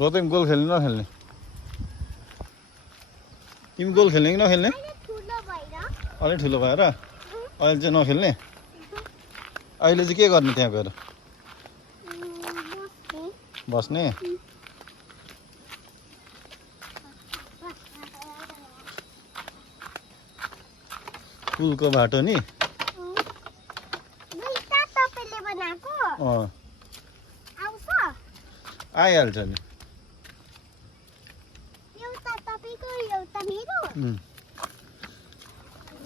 हो तिमी गोल खेल्ने नखेल्ने? तिमी गोल खेल्ने कि नखेल्ने? अलि ठुलो भएर अहिले चाहिँ नखेल्ने? अहिले चाहिँ के गर्ने त्यहाँ गएर? बस्ने? पुलको बाटो नि? आइहाल्छ नि।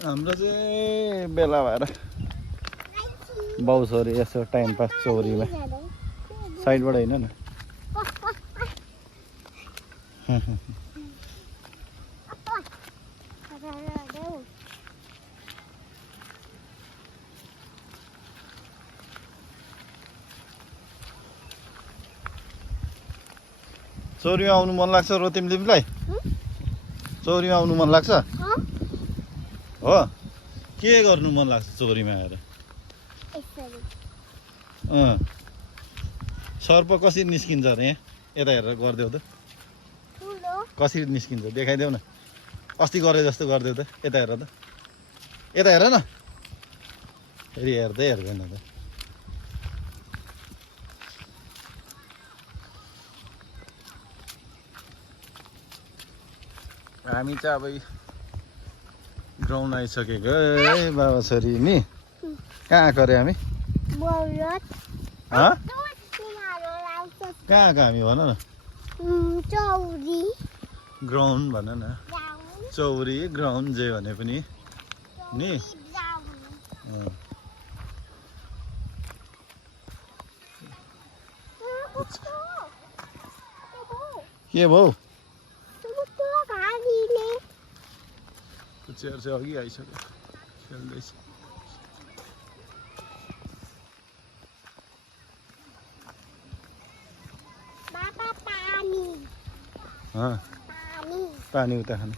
हाम्रो चाहिँ बेला भएर बाउसरी यसो टाइम पास चौरीमा साइडबाट होइन न। चौरीमा आउनु मन लाग्छ र तिमीलाई? चौरीमा आउनु मन लाग्छ? हो? के गर्नु मन लाग्छ चौरीमा आएर? सर्प कसरी निस्किन्छ अरे यहाँ? यता हेरेर गरिदेऊ त। कसरी निस्किन्छ देखाइदेऊ न। अस्ति गरे जस्तो गरिदेऊ त। यता हेर त। यता हेर न। फेरि हेर्दै हेर्दैन त। हामी चाहिँ अब ग्राउन्ड आइसकेको है बाबा छोरी नि। कहाँ आएको अरे हामी? कहाँ आएको हामी भन न? चौरी ग्राउन्ड भन न। चौरी ग्राउन्ड जे भने पनि नि। के भयो? चेयर चाहिँ अघि आइसक्यो खेल्दैछ। पानी उता खानु।